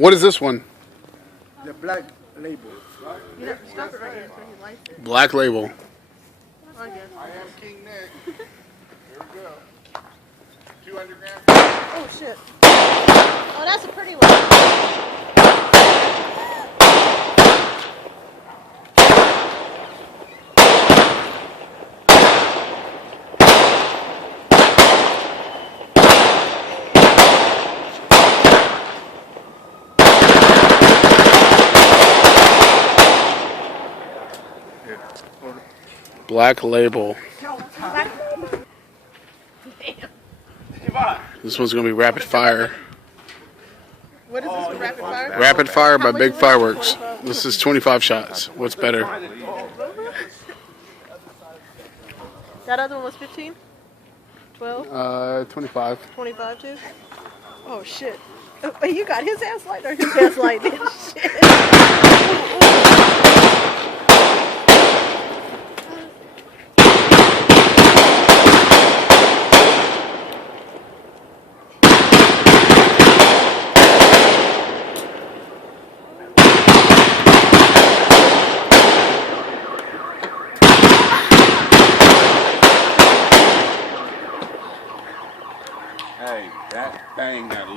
What is this one? The black label. You have to stop it right here so he likes it. Black label. I guess. I am King Nick. Here we go. 200 grams. Oh shit. Oh, that's a pretty one. Black label. This one's gonna be rapid fire. What is this for rapid fire? Rapid fire by Big Fireworks. This is 25 shots. What's better? That other one was 15? 12? 25. 25 too? Oh shit. Oh, you got his ass light or his ass light? Shit. Hey, that thing got